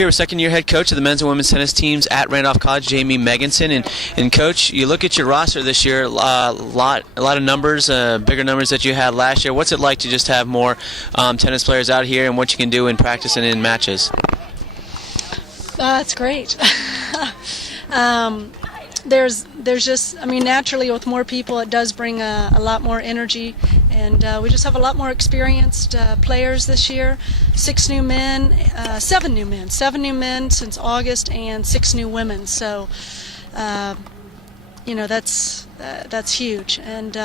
Here with second-year head coach of the men's and women's tennis teams at Randolph College, Jamie Megginson. And Coach, you look at your roster this year, a lot of numbers, bigger numbers that you had last year. What's it like to just have more tennis players out here, and what you can do in practice and in matches? It's great. There's just, naturally with more people it does bring a lot more energy, and we just have a lot more experienced players this year. 7 new men since August, and 6 new women. So, that's huge. And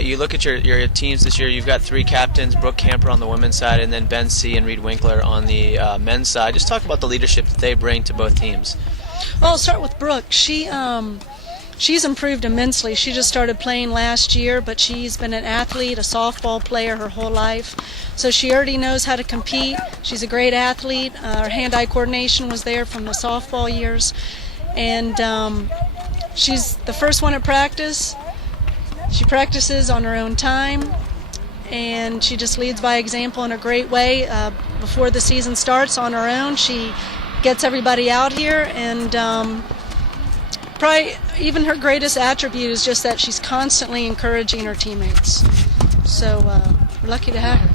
you look at your teams this year. You've got 3 captains: Brooke Camper on the women's side, and then Ben C. and Reed Winkler on the men's side. Just talk about the leadership that they bring to both teams. Well, I'll start with Brooke. She's improved immensely. She just started playing last year, but she's been an athlete, a softball player her whole life. So she already knows how to compete. She's a great athlete. Her hand-eye coordination was there from the softball years. And she's the first one at practice. She practices on her own time, and she just leads by example in a great way. Before the season starts, on her own, she gets everybody out here, and probably even her greatest attribute is just that she's constantly encouraging her teammates. So we're lucky to have her.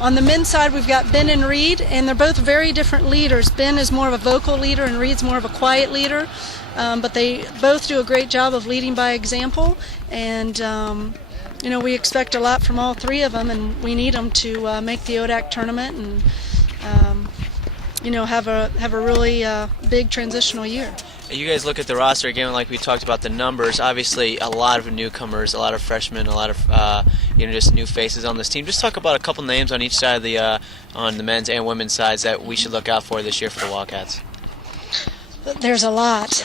On the men's side, we've got Ben and Reed, and they're both very different leaders. Ben is more of a vocal leader, and Reed's more of a quiet leader. But they both do a great job of leading by example, and we expect a lot from all 3 of them, and we need them to make the ODAC tournament and have a really big transitional year. You guys look at the roster again, like we talked about the numbers. Obviously, a lot of newcomers, a lot of freshmen, a lot of just new faces on this team. Just talk about a couple names on each side of the on the men's and women's sides that we should look out for this year for the Wildcats. There's a lot.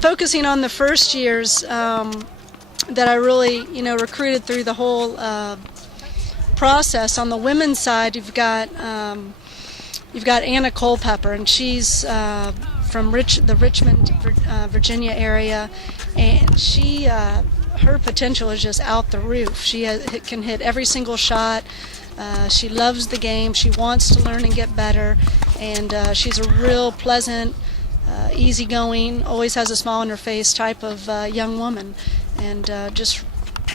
Focusing on the first years that I really, recruited through the whole process. On the women's side, you've got Anna Culpepper, and she's from the Richmond, Virginia area, and her potential is just out the roof. She can hit every single shot. She loves the game. She wants to learn and get better, and she's a real pleasant, easygoing, always has a smile on her face type of young woman, and just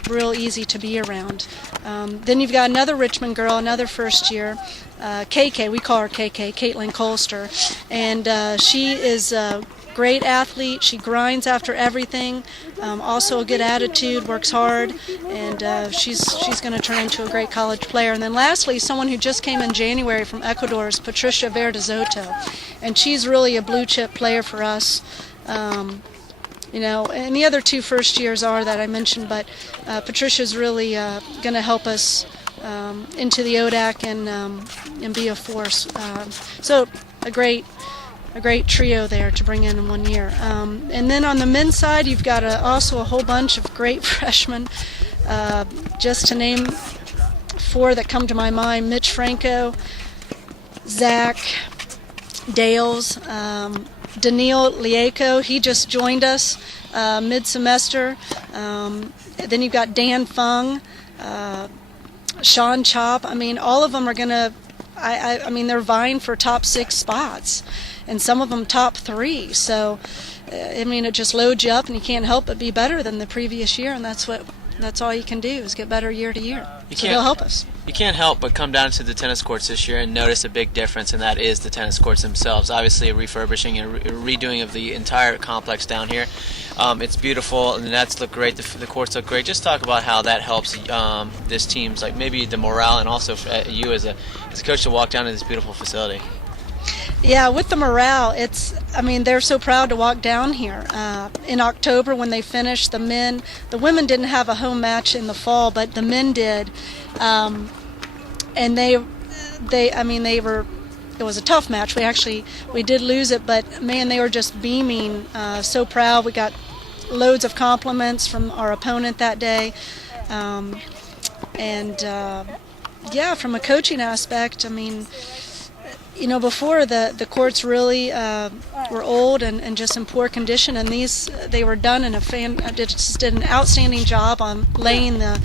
real easy to be around. Then you've got another Richmond girl, another first year, KK. We call her KK, Caitlin Colster, and she is a great athlete. She grinds after everything. Also a good attitude, works hard, and she's going to turn into a great college player. And then lastly, someone who just came in January from Ecuador is Patricia Verdezoto, and she's really a blue chip player for us. And the other 2 first years are that I mentioned, but Patricia's really going to help us into the ODAC and be a force. So a great trio there to bring in 1 year. And then on the men's side, you've got also a whole bunch of great freshmen. Just to name 4 that come to my mind: Mitch Franko, Zach Dales, Daniil Lieko. He just joined us mid-semester. Then you've got Dan Fung, Sean Chop. All of them are going to, they're vying for top 6 spots, and some of them top 3. So, it just loads you up, and you can't help but be better than the previous year, and that's all you can do is get better year to year. So they'll help us. You can't help but come down to the tennis courts this year and notice a big difference, and that is the tennis courts themselves. Obviously, a refurbishing and redoing of the entire complex down here. It's beautiful, and the nets look great. The courts look great. Just talk about how that helps this team's, maybe the morale, and also for you as a coach to walk down to this beautiful facility. Yeah, with the morale, they're so proud to walk down here. In October when they finished, the women didn't have a home match in the fall, but the men did. And it was a tough match. We did lose it, but man, they were just beaming, so proud. We got loads of compliments from our opponent that day. From a coaching aspect, before the courts really were old and just in poor condition, and they were done in just did an outstanding job on laying the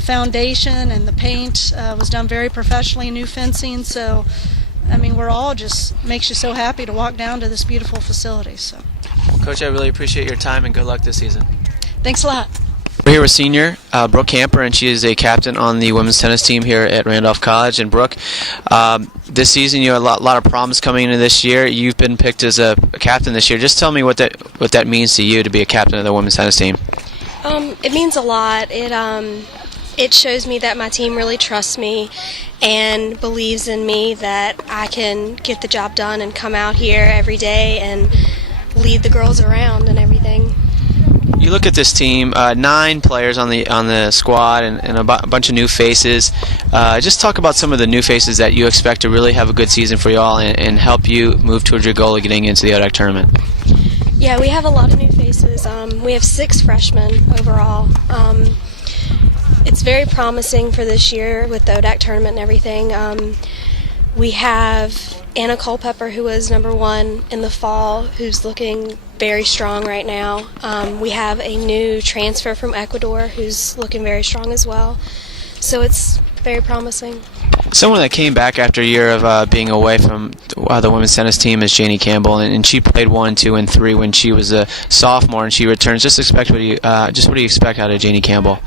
foundation, and the paint was done very professionally, new fencing. So, I mean, we're all just makes you so happy to walk down to this beautiful facility. So, Coach, I really appreciate your time and good luck this season. thanks a lot. We're here with senior Brooke Camper, and she is a captain on the women's tennis team here at Randolph College. And Brooke, this season you had a lot of problems coming into this year. You've been picked as a captain this year. Just tell me what that means to you to be a captain of the women's tennis team. It means a lot. It shows me that my team really trusts me and believes in me, that I can get the job done and come out here every day and lead the girls around and everything. You look at this team, 9 players on the squad, and a bunch of new faces. Just talk about some of the new faces that you expect to really have a good season for you all and help you move towards your goal of getting into the ODAC tournament. Yeah, we have a lot of new faces. We have 6 freshmen overall. It's very promising for this year with the ODAC tournament and everything. We have Anna Culpepper, who was #1 in the fall, who's looking very strong right now. We have a new transfer from Ecuador who's looking very strong as well. So it's very promising. Someone that came back after a year of being away from the women's tennis team is Janie Campbell, and she played 1, 2, and 3 when she was a sophomore, and she returns. What do you expect out of Janie Campbell?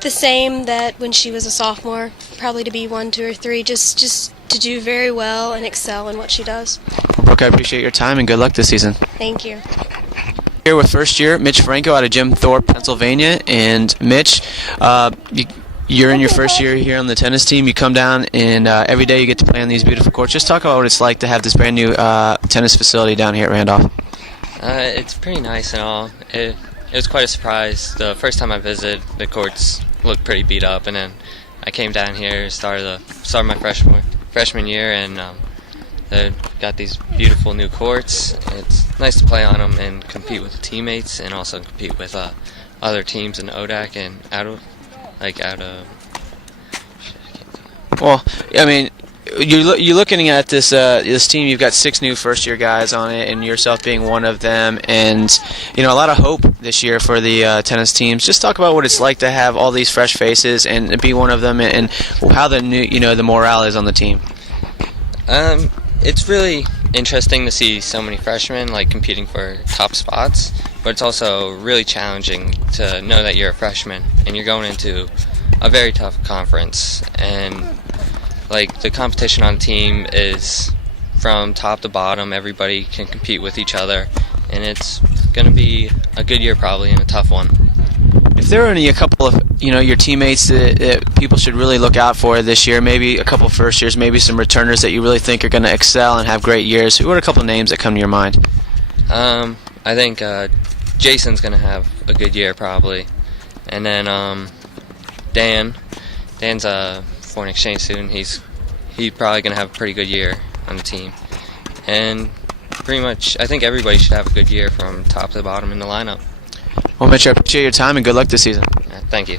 The same that when she was a sophomore, probably to be 1, 2, or 3, just to do very well and excel in what she does. Brooke, I appreciate your time and good luck this season. Thank you. Here with first year Mitch Franko out of Jim Thorpe, Pennsylvania. And Mitch, you're in your first year here on the tennis team. You come down and every day you get to play on these beautiful courts. Just talk about what it's like to have this brand new tennis facility down here at Randolph. It's pretty nice and all. It was quite a surprise. The first time I visited, the courts looked pretty beat up, and then I came down here, started my freshman year, and they got these beautiful new courts. It's nice to play on them and compete with the teammates, and also compete with other teams in ODAC and out of. Well, I mean, you're looking at this team. You've got 6 new first-year guys on it, and yourself being one of them. And a lot of hope this year for the tennis teams. Just talk about what it's like to have all these fresh faces and be one of them, and how the the morale is on the team. It's really interesting to see so many freshmen competing for top spots, but it's also really challenging to know that you're a freshman and you're going into a very tough conference, and the competition on the team is from top to bottom. Everybody can compete with each other, and it's going to be a good year probably, and a tough one. If there are a couple of your teammates that people should really look out for this year, maybe a couple first years, maybe some returners that you really think are going to excel and have great years, who are a couple of names that come to your mind? I think Jason's going to have a good year probably, and then Dan's a foreign exchange student. He's probably going to have a pretty good year on the team, and pretty much I think everybody should have a good year from top to bottom in the lineup. Well, Mitch, I appreciate your time and good luck this season. Thank you.